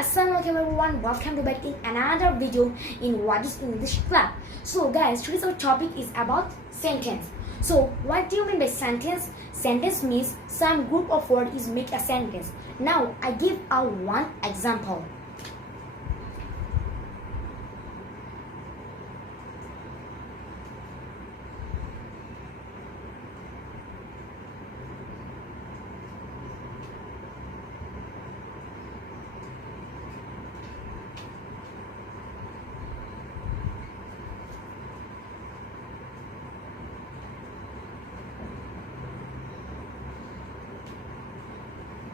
Assalamualaikum everyone, welcome to back in another video in What is English Club. So guys, today's our topic is about sentence. So what do you mean by sentence? Sentence means some group of words is make a sentence. Now I give out one example.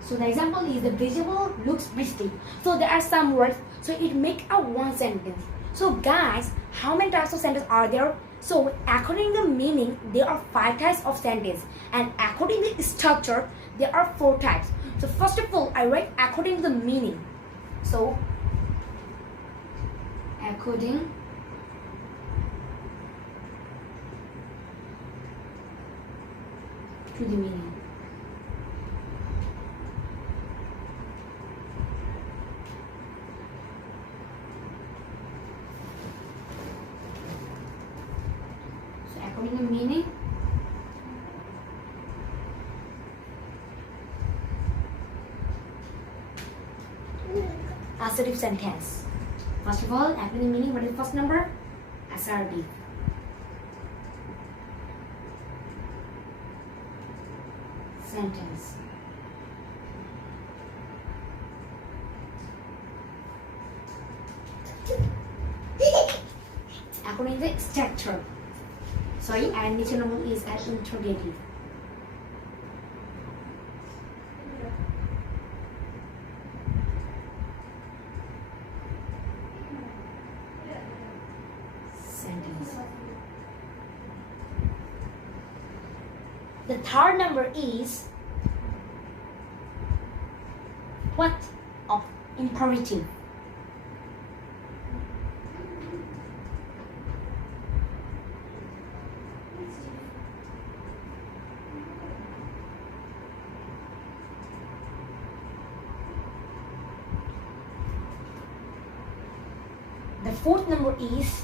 So the example is the vegetable looks pretty. So there are some words, so it make a one sentence. So guys, how many types of sentence are there? So according to the meaning, there are 5 types of sentence, and according to the structure, there are 4 types. So first of all, I write according to the meaning. So according to the meaning. According to meaning, assertive sentence. First of all, according to meaning, what is the first number? Assertive. Sentence. According to the structure. Sorry, and nature novel is an interrogative. Sentence. The third number is what? Of imperative. The fourth number is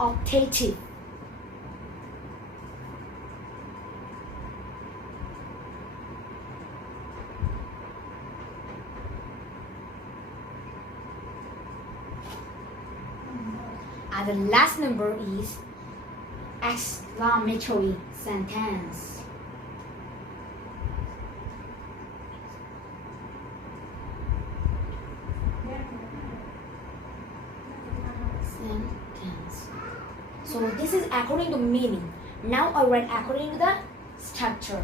optative. And the last number is exclamatory sentence. Sentence. So this is according to meaning. Now I write according to the structure.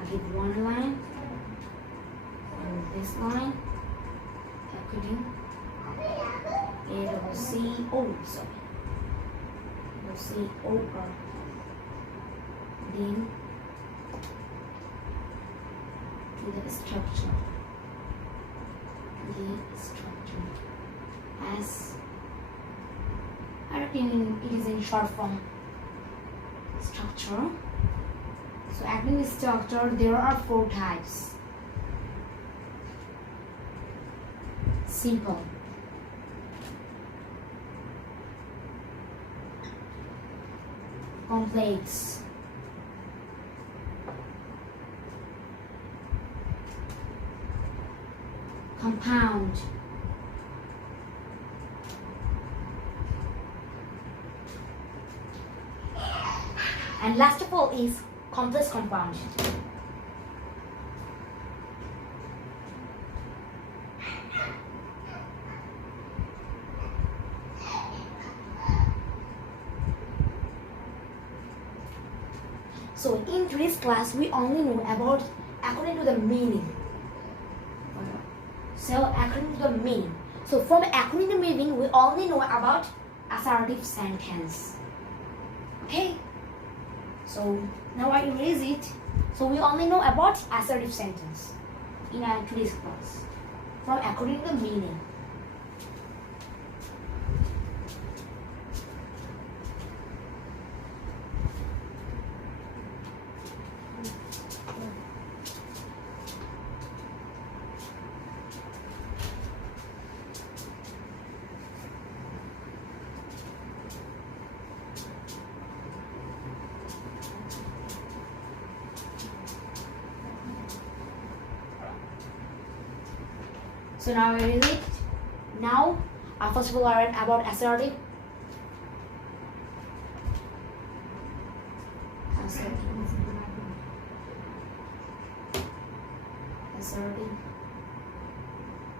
I give one line and this line according A-double-C-O, then to the structure. The structure as I reckon it is in short form. Structure. So according to structure, there are 4 types. Simple, complex, compound, and last of all is complex compound. So in today's class, we only know about according to the meaning. So according to the meaning. So from according to meaning, we only know about assertive sentence. Okay. So now I erase it. So we only know about assertive sentence in today's class. From according to the meaning. So now we read it. Now, first of all, I read about assertive. Assertive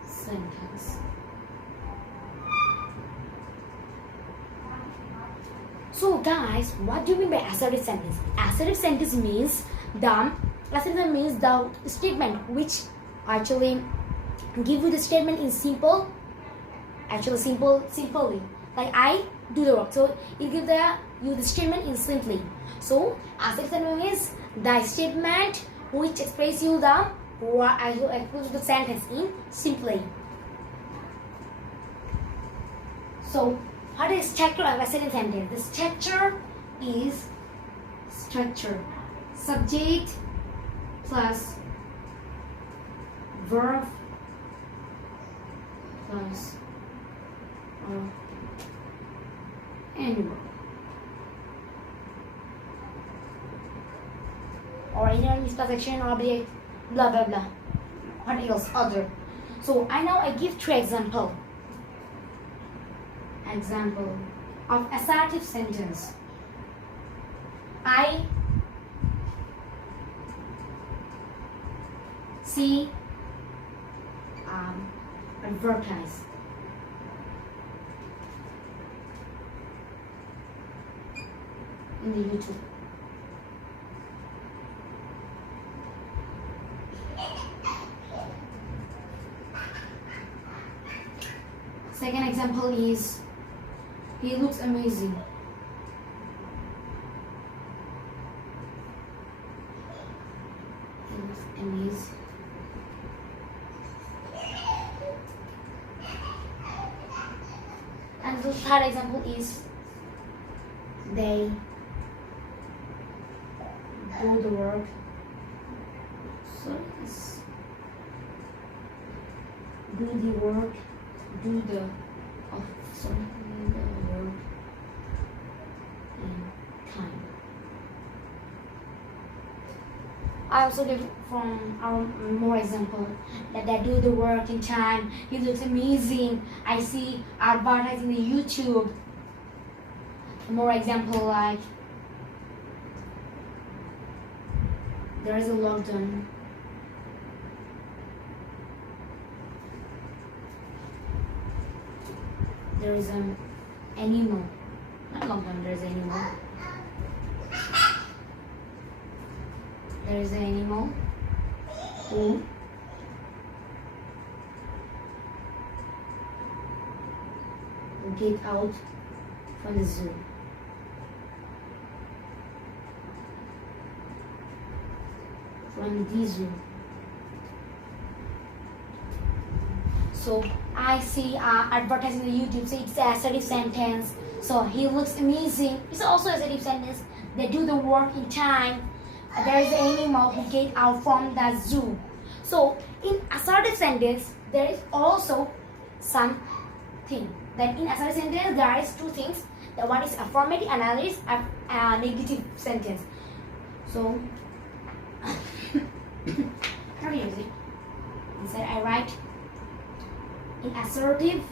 sentence. So guys, what do you mean by assertive sentence? Assertive sentence means the statement which actually give you the statement in simply. Like I do the work. So it gives you the statement in simply. So assertive sentence means the statement which express you the sentence in simply. So what is structure of assertive sentence? The structure is subject plus verb plus any verb or any section object, blah blah blah. What else? Other. So I give three example of assertive sentence. I see advertise in the YouTube. Second example is he looks amazing. He looks amazing. And the third example is they do the work. So it's do the work, do the work in time. I also give from our more example that they do the work in time. He looks amazing. I see advertising the YouTube. More example like there is a lockdown. There is an animal. Not lockdown, there is an animal. There is an animal who get out from the zoo. From the zoo. So I see advertising on YouTube. So it's an assertive sentence. So he looks amazing. It's also an assertive sentence. They do the work in time. There is an animal who get out from the zoo. So in assertive sentence, there is also something that in assertive sentence there is two things. The one is affirmative and another is a negative sentence. So how do you use it? Instead I write in assertive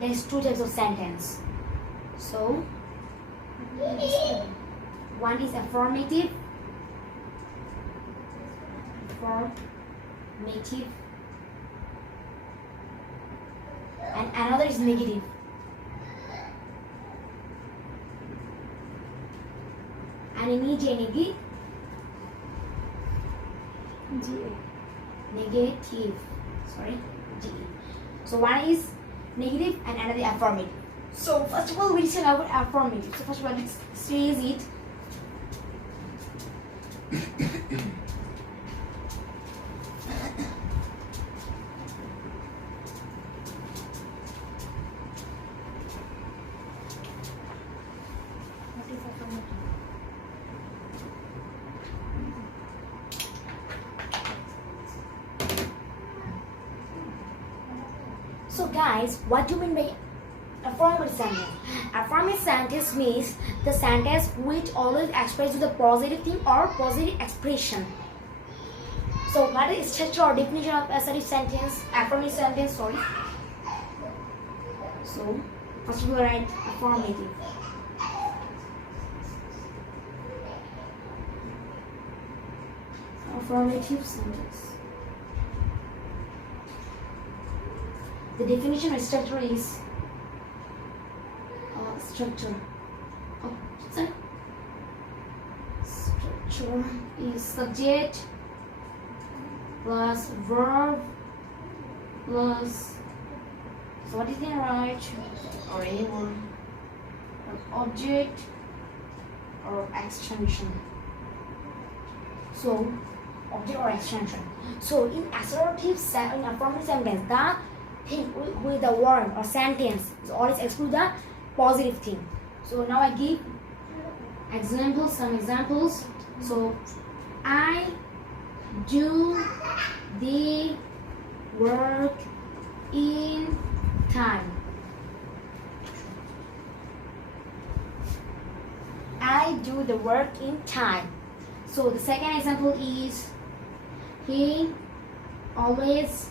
there is two types of sentence. So one is affirmative and another is negative. And in each negative. So one is negative and another affirmative. So first of all, we listen about affirmative. So first of all, let's raise it. What is affirmative? So guys, what do you mean by Affirmative sentence. Affirmative sentence means the sentence which always expresses the positive thing or positive expression. So what is structure or definition of assertive sentence? Affirmative sentence, sorry. So first we write affirmative. Affirmative sentence. The definition of structure is structure. Oh, sorry. Structure is subject plus verb plus, so what is the right or any word, object or extension. So object or extension. So in assertive in affirmative sentence, the thing with the word or sentence is always exclude the positive thing. So now I give examples, some examples. So I do the work in time. I do the work in time. So the second example is he always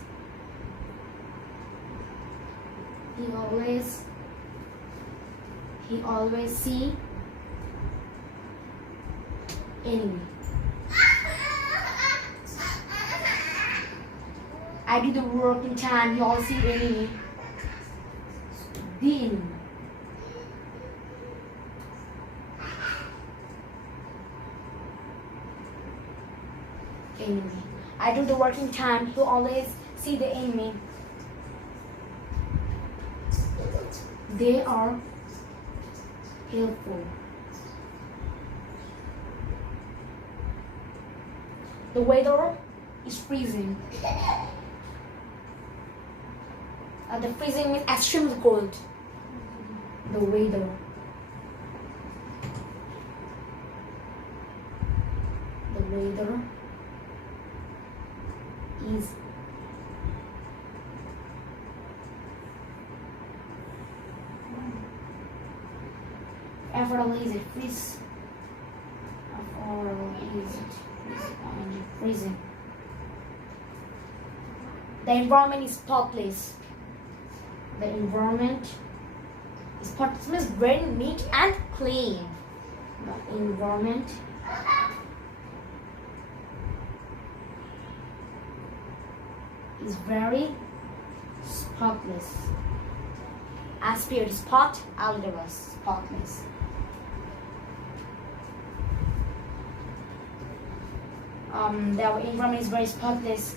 see enemy. I do the work in time, he always see enemy. The enemy. Enemy. I do the work in time, he always see the enemy. They are helpful. The weather is freezing. The freezing means extremely cold. The weather. The weather is freezing. The environment is spotless. The environment is spotless means very neat and clean. The environment is very spotless. Aspirate spot, aldebus, spotless. The environment is very spotless.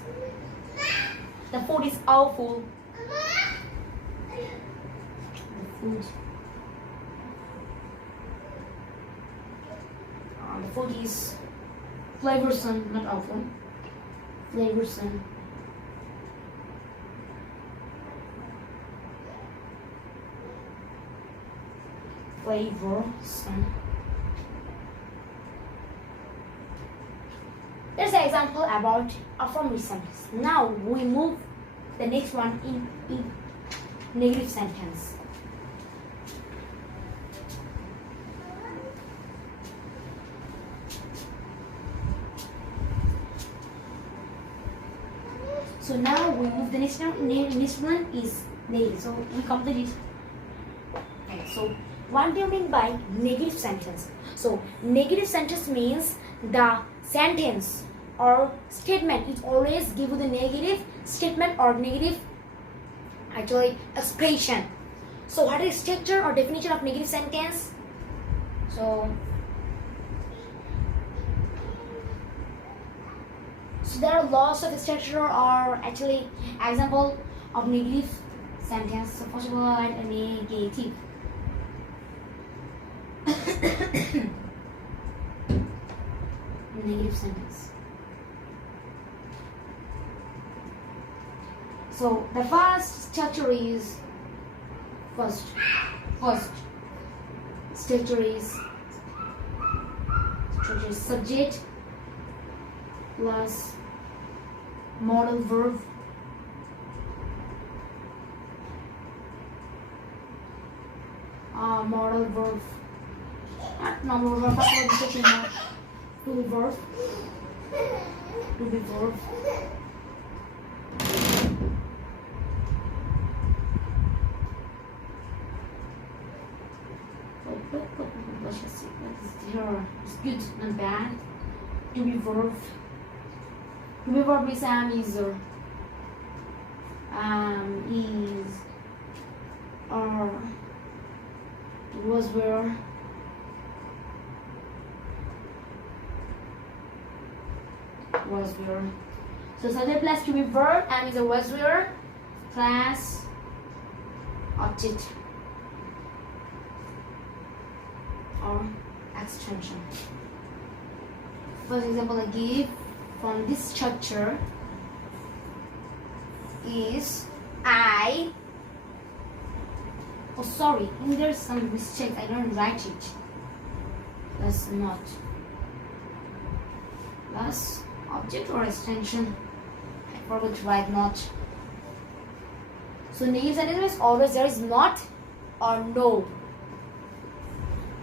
The food is awful. The food is flavorsome, not awful. Flavorsome. Flavorsome. There's an example about affirmative sentence. Now we move the next one in negative sentence. So now we move the next one. Next one is negative. So we complete it. Okay, so what do you mean by negative sentence? So negative sentence means the sentence or statement is always give you the negative statement or negative expression. So what is structure or definition of negative sentence? So there are lots of structure or actually example of negative sentence. So first of all, a negative. Negative sentence. So the first structure is first structure is subject plus modal verb modal verb. Not normal verb, but to verb. To be verb. It's good, not bad. To be verb. To be verb is is, or was where. Was where. So subject plus to be verb and is a was where plus object or extension. For example, I give from this structure is I. Oh, sorry, there's some mistake. I don't write it. That's not. Plus object or extension. I forgot to write not. So negative sentence is always there is not or no.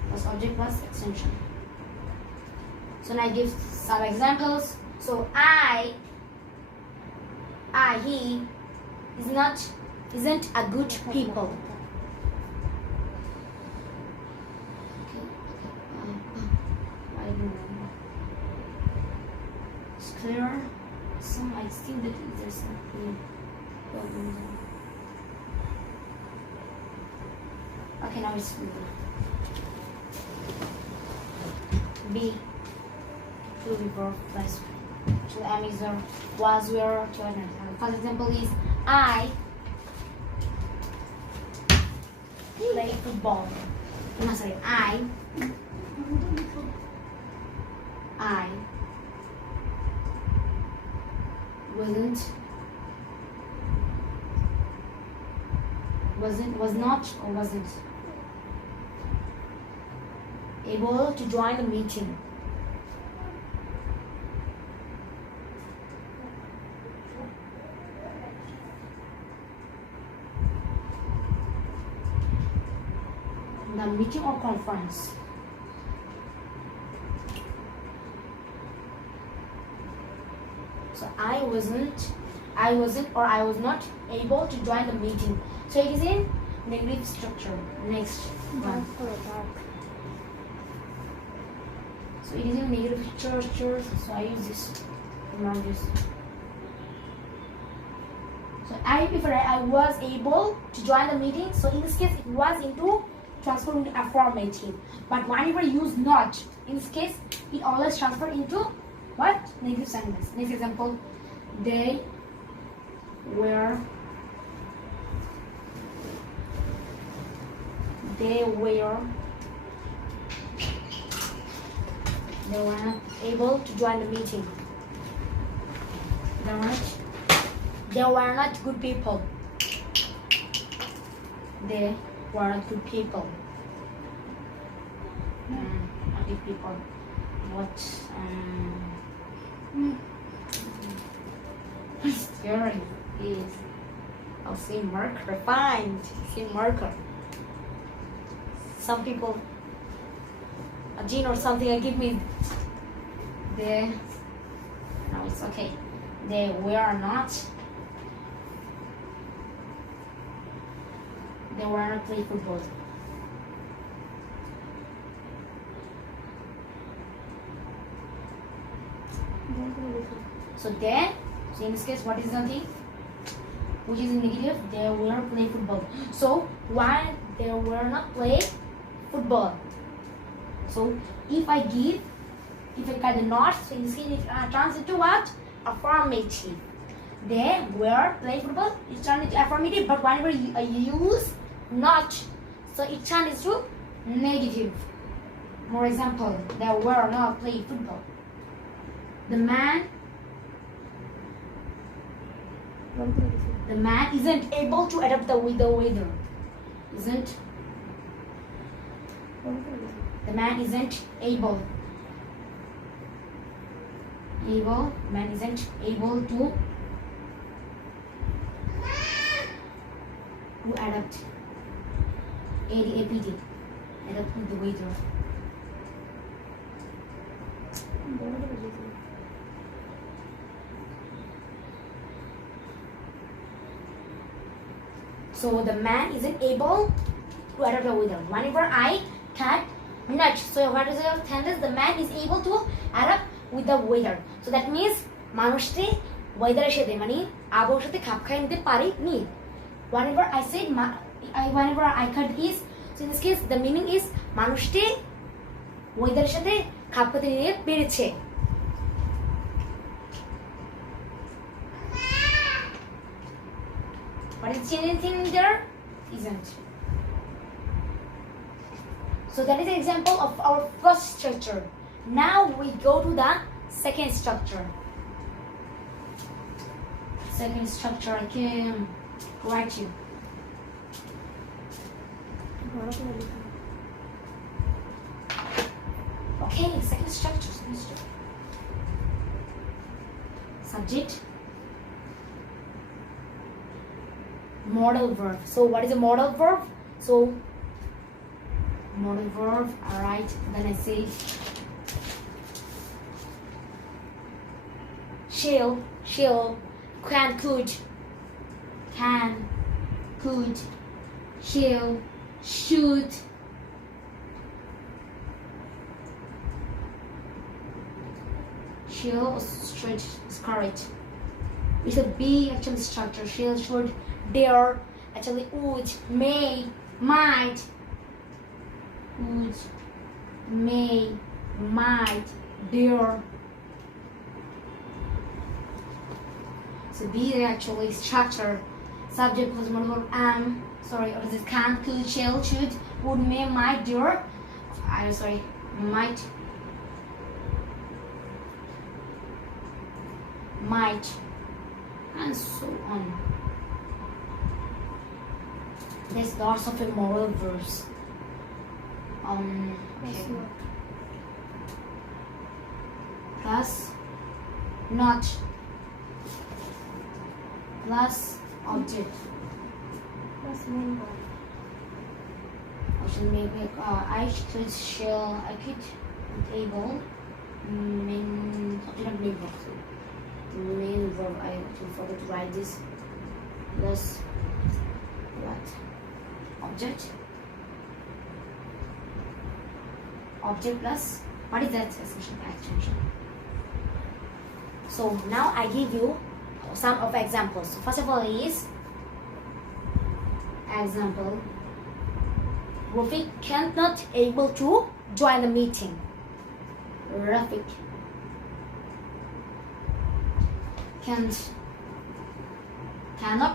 Plus object plus extension. So now I give some examples. So he isn't a good people. It's clear. Some I think that there's something problem there. Okay, now it's B. To be verb plus to am is or was where to another. First example is I play football. No, sorry, I was not or wasn't able to join the meeting. The meeting or conference. So I wasn't or I was not able to join the meeting. So it is in negative structure. Next one. So it is in negative structure. So I use this. Remember this. So I was able to join the meeting. So in this case it was into transformed into affirmative. But whenever you use not, in this case it always transfer into what? Negative sentence. Next example, they were not able to join the meeting. They were not good people. They were not good people. Not good people. What? Theory is I'll say marker. Fine. Say marker. Some people, a gene or something, give me the. No, it's okay. They were not. They were not play football. So in this case, what is the thing? Which is in negative? They were play football. So why they were not play football? So if I cut the not, so in this case it turns into what? Affirmative. They were play football. It turns into affirmative. But whenever you use not, so it turns into negative. More example, they were not play football. The man isn't able to adapt the weather. The man isn't able. Man isn't able to adapt. ADAPT. Adapt with the weather. So the man isn't able to adapt the weather. Whenever I can't not. So what is the sentence? The man is able to adapt with the weather. So that means মানুষটি ওয়েদারের সাথে মানে আবহাওয়ার সাথে খাপ খাইয়ে নিতে পারেনি. Whenever I said whenever I can't is, so in this case the meaning is মানুষটি ওয়েদারের সাথে খাপ খাইয়ে নিতে পেরেছে. But is anything there? Isn't. So that is an example of our first structure. Now we go to the second structure. Second structure, I can write you. Okay, second structure. Subject. Modal verb. So what is a modal verb? So modal verb, alright, then I say shall, can, could, shall, should, shall, straight, is correct. It's a B actually structure. Shall, should, dare, actually would, may, might, would, may, might, dare. So these are actually structure. Subject was modal am. Sorry, or is it can, could, shall, should, would, may, might, dare. I'm sorry, might, and so on. There's lots of immoral verbs. Okay. Plus not plus object plus main verb. Option maybe I could, shall, I could, able, main object of main verb. Main verb, I forgot to write this. Plus what? Object plus what is that extension? So now I give you some of examples. So first of all is example. Rafiq cannot able to join the meeting. Rafiq cannot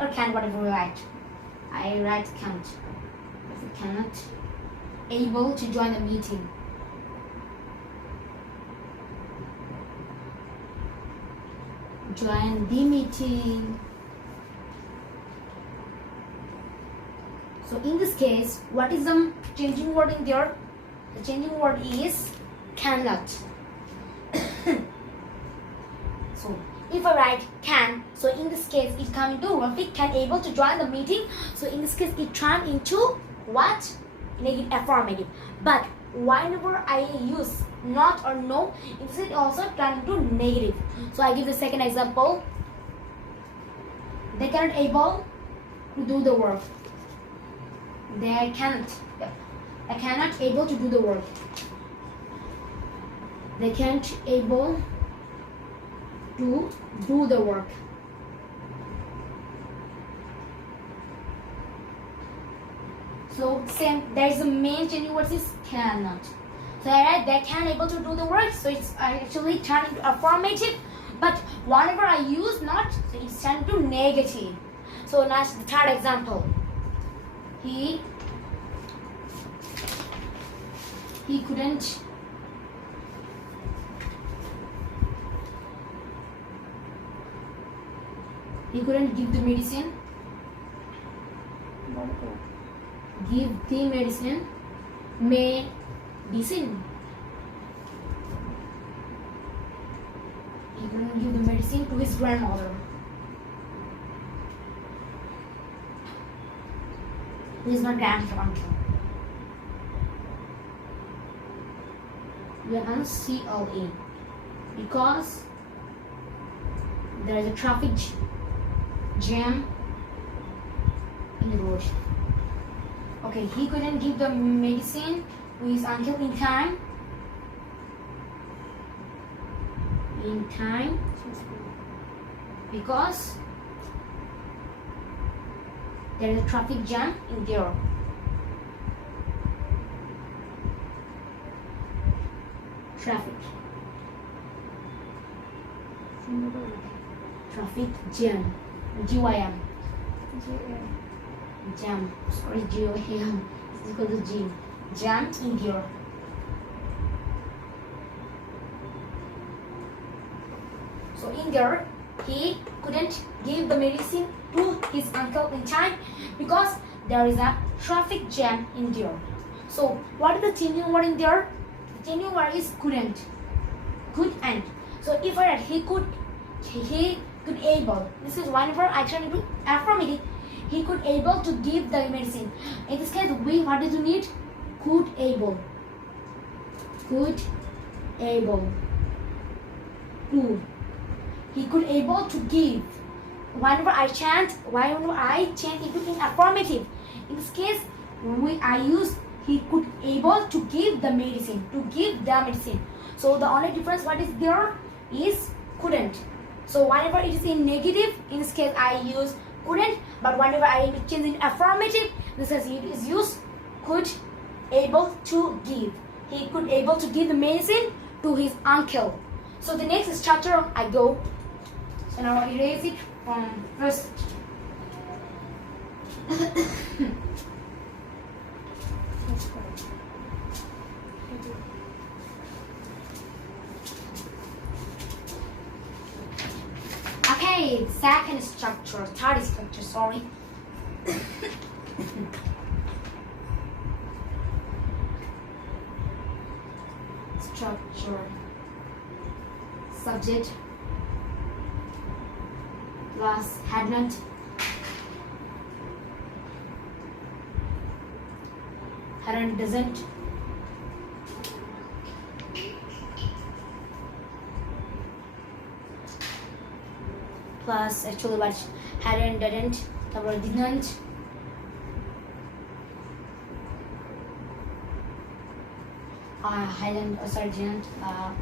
or can, whatever we write. I write can't. Rafiq cannot able to join the meeting. Join the meeting. So in this case, what is the changing word in there? The changing word is cannot. So if I write can, so in this case it come into Rafiq can able to join the meeting. So in this case it turn into what? Negative affirmative. But whenever I use not or no, it also turn into negative. So I give the second example. They cannot able to do the work. They cannot able to do the work. They can't able to do the work. So same, there is the main changing words is cannot. So I write they can able to do the work. So it's actually turned into affirmative. But whenever I use not, so it's turned to negative. So now the third example. He couldn't give the medicine. Give the medicine. Medicine. He couldn't give the medicine to his grandmother. He is not grandfather, uncle. UNCLE, because there is a traffic jam in the road. Okay, he couldn't give the medicine to his uncle in time. Because there is a traffic jam in there. Traffic jam. GYM. Jam. Sorry, GYM. This is equal to G. Jam in there. So in there, he couldn't give the medicine to his uncle in time because there is a traffic jam in there. So what is the changing word in there? The changing word is couldn't. Couldn't. So if I write he could able. This is whenever I turn into affirmative. He could able to give the medicine. In this case, what did you need? Could able. Could able to. He could able to give. Whenever I change into in affirmative. In this case, I use he could able to give the medicine. To give the medicine. So the only difference what is there is couldn't. So whenever it is in negative, in this case I use couldn't. But whenever I change in affirmative, this is used could able to give. He could able to give the medicine to his uncle. So the next structure I go. So now I erase it from first. Okay, second structure, third structure, sorry. Structure, subject plus hadn't, doesn't, plus actually what hadn't, didn't, hadn't, didn't,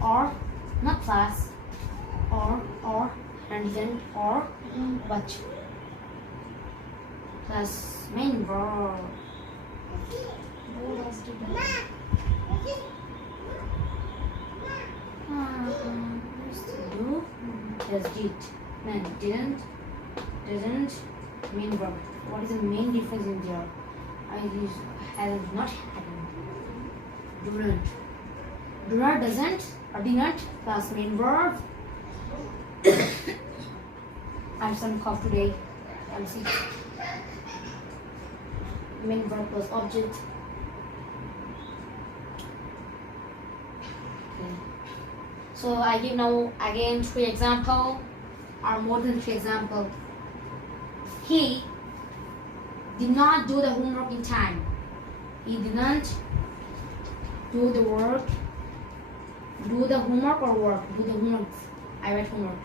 or not plus, or didn't, or what, plus main verb. Do, does, did, then didn't, doesn't, main verb. What is the main difference in there? I use has not hadn't. Do not, doesn't, or did not plus main verb. I have some cough today. I'm sick. Main verb plus object. Okay. So I give now again 3 examples or more than 3 examples. He did not do the homework in time. He did not do the work. Do the homework or work? Do the homework. I write homework.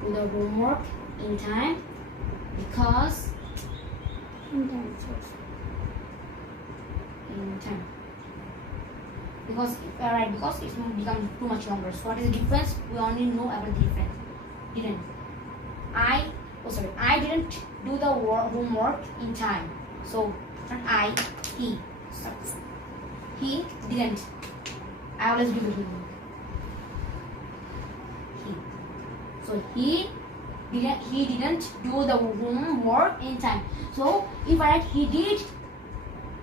Do the homework in time because in time. Because because it's become too much longer. So what is the difference? We only know about the difference. Didn't. I didn't do the homework in time. So not he. He didn't. I always do the homework. So he didn't do the homework in time. So if I write he did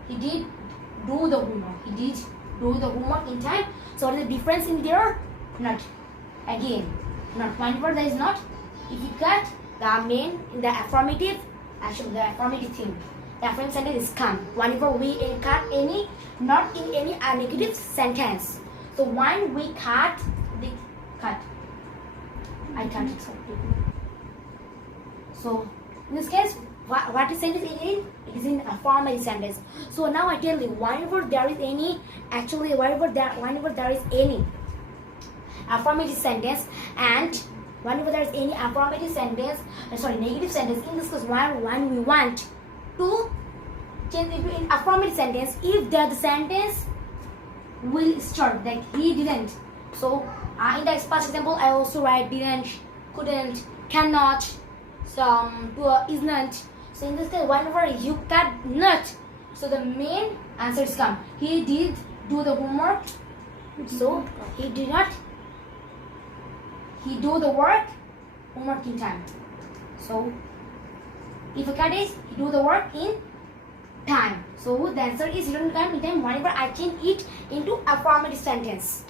do the homework. He did do the homework in time. So what is the difference in there? Not. Again, not. Whenever there is not, if you cut the main in the affirmative, actually the affirmative thing, the affirmative sentence is come. Whenever we cut any, not in any negative sentence. So when we cut the cut, I cut it. So in this case, What is sentence it in? It is in affirmative sentence. So now I tell you, whenever there is any affirmative sentence, and whenever there is any affirmative sentence, negative sentence, in this case when we want to change it in affirmative sentence, if the sentence will start like he didn't. So in the past example, I also write didn't, couldn't, cannot, isn't. So in this case, whenever you cut not, so the main answer is come. He did do the homework, so he did not. He do the homework in time. So if a cut is, he do the work in time. So the answer is written in time whenever I change it into affirmative sentence.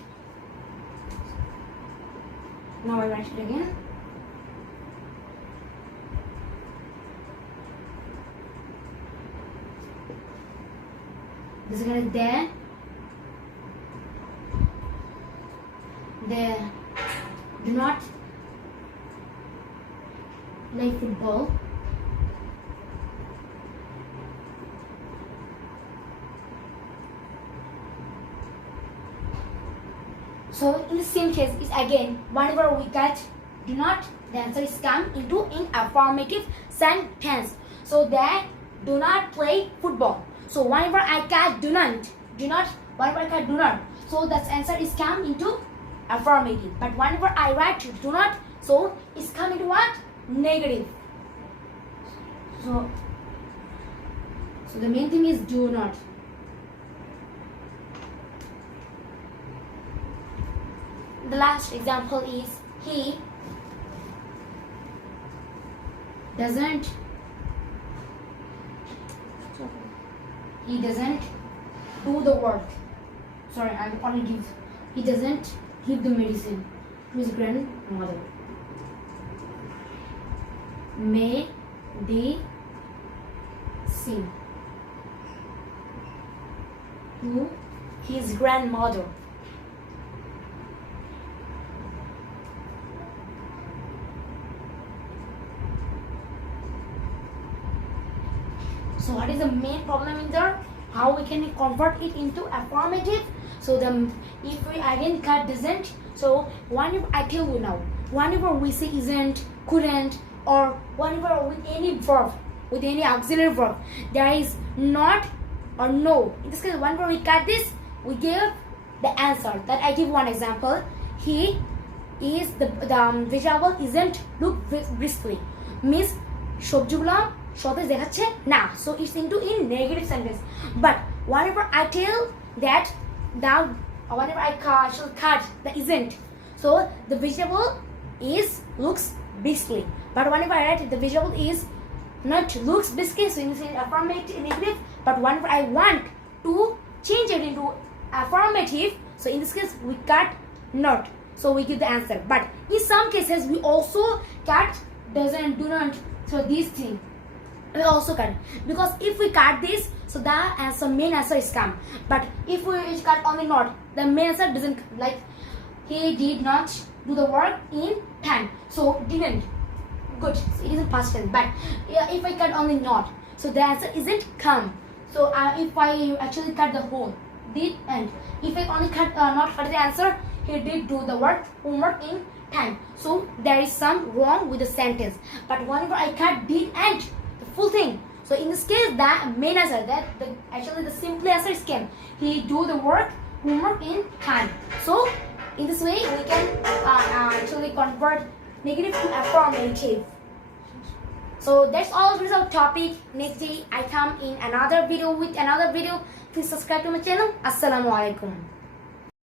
Now I write it again. This is going to they do not play football. So in the same case is again whenever we get do not, the answer is come into in affirmative sentence. So they do not play football. So whenever I get do not, whenever I get do not, so that answer is come into affirmative. But whenever I write do not, so it's come into what? Negative. So the main thing is do not. The last example is he doesn't do the work. Sorry, I only give. He doesn't give the medicine to his grandmother. Medicine to his grandmother. So what is the main problem in there? How we can convert it into affirmative? So if we again cut doesn't, so whenever I tell you now, whenever we say isn't, couldn't, or whenever with any verb, with any auxiliary verb, there is not or no. In this case, whenever we cut this, we give the answer. That I give one example. He is the vegetable isn't look briskly. Means সবজিগুলো সতেজ দেখাচ্ছে না, so it's into in negative sentence. But whenever I tell that whenever I shall cut the isn't, so the vegetable is looks briskly. But whenever I write the vegetable is not looks briskly, so it's affirmative negative. But whenever I want to change it into affirmative, so in this case we cut not, so we give the answer. But in some cases we also cut doesn't, do not, so this thing we also cut, because if we cut this, so the answer main answer is come. But if we cut only not, the main answer doesn't, like he did not do the work in time, so didn't, good, so it isn't past tense. But if I cut only not, so the answer isn't come. So if I actually cut the whole did and if I only cut not cut the answer, he did do the homework in time, so there is some wrong with the sentence. But whenever I cut did and the full thing, so in this case the main answer, actually the simple answer is came, he do the homework in time. So in this way we can actually convert negative to affirmative. So that's all of this our topic. Next day I come in another video with another video. Please subscribe to my channel. Assalamu alaikum.